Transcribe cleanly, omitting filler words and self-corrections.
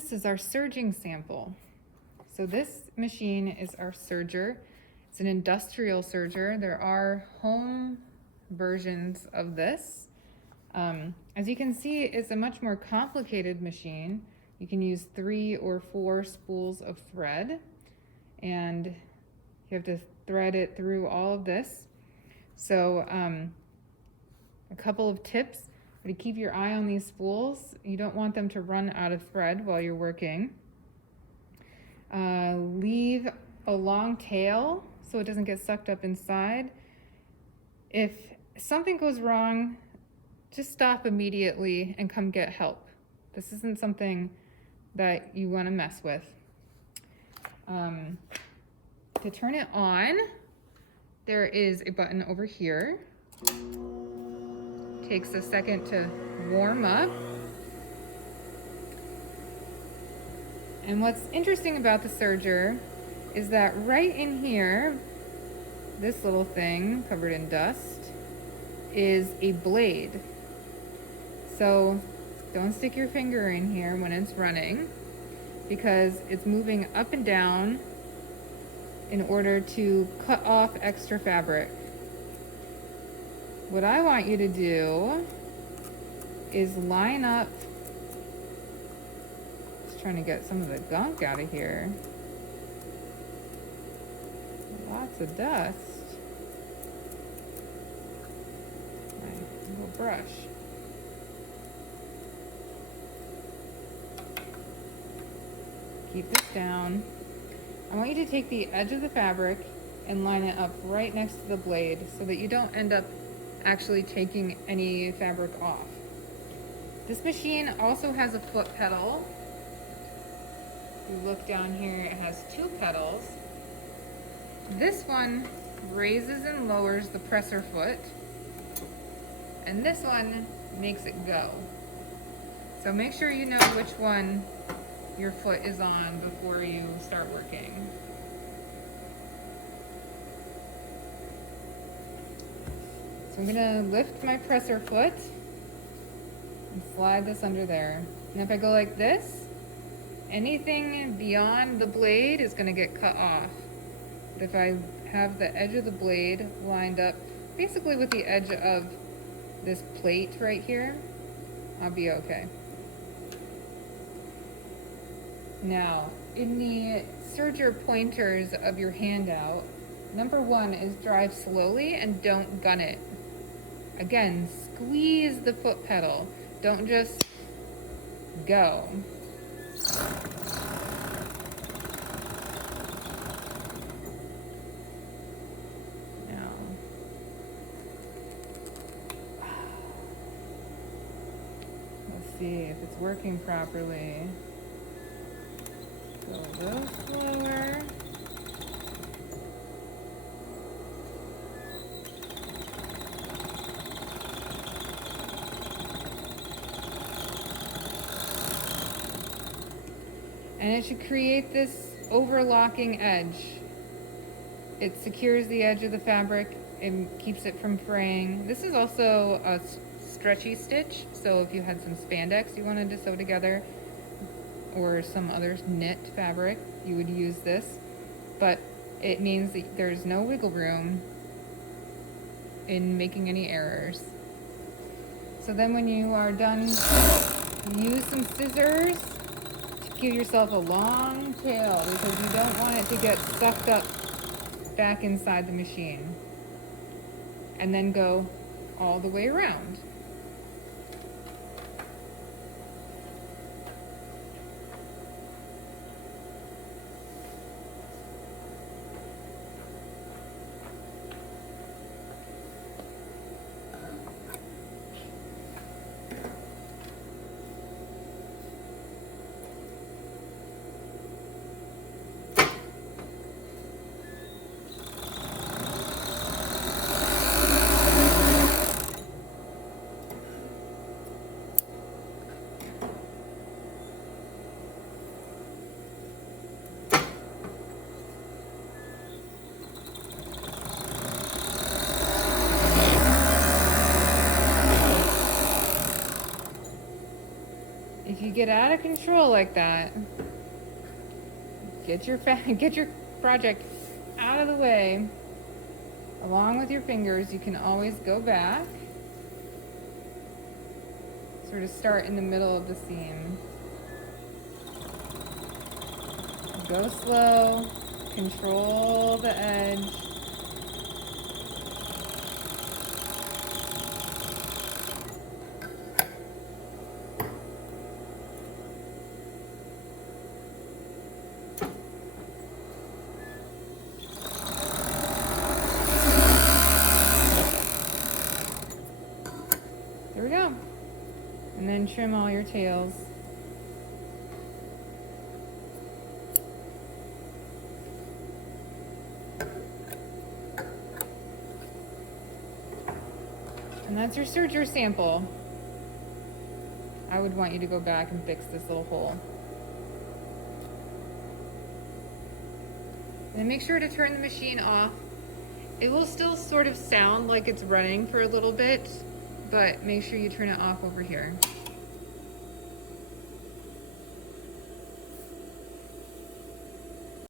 This is our serging sample. So this machine is our serger. It's an industrial serger. There are home versions of this. As you can see, it's a much more complicated machine. You can use 3 or 4 spools of thread, and you have to thread it through all of this. So a couple of tips to keep your eye on these spools. You don't want them to run out of thread while you're working. Leave a long tail so it doesn't get sucked up inside. If something goes wrong, just stop immediately and come get help. This isn't something that you want to mess with. To turn it on, there is a button over here. Takes a second to warm up. And what's interesting about the serger is that right in here, this little thing covered in dust is a blade. So don't stick your finger in here when it's running, because it's moving up and down in order to cut off extra fabric. What I want you to do is line up, just trying to get some of the gunk out of here. Lots of dust. My little brush. Keep this down. I want you to take the edge of the fabric and line it up right next to the blade so that you don't end up actually taking any fabric off. This machine also has a foot pedal. If you look down here, it has 2 pedals. This one raises and lowers the presser foot, and this one makes it go. So make sure you know which one your foot is on before you start working. So I'm gonna lift my presser foot and slide this under there. And if I go like this, anything beyond the blade is gonna get cut off. But if I have the edge of the blade lined up basically with the edge of this plate right here, I'll be okay. Now, in the serger pointers of your handout, number 1 is drive slowly and don't gun it. Again, squeeze the foot pedal. Don't just go. Now, let's see if it's working properly. Go a little slower. And it should create this overlocking edge. It secures the edge of the fabric and keeps it from fraying. This is also a stretchy stitch, so if you had some spandex you wanted to sew together, or some other knit fabric, you would use this. But it means that there's no wiggle room in making any errors. So then when you are done, use some scissors to give yourself a long tail, because you don't want it to get sucked up back inside the machine. And then go all the way around. If you get out of control like that, get your project out of the way. Along with your fingers, you can always go back. Sort of start in the middle of the seam. Go slow, control the edge. There we go. And then trim all your tails. And that's your serger sample. I would want you to go back and fix this little hole. And make sure to turn the machine off. It will still sort of sound like it's running for a little bit, but make sure you turn it off over here.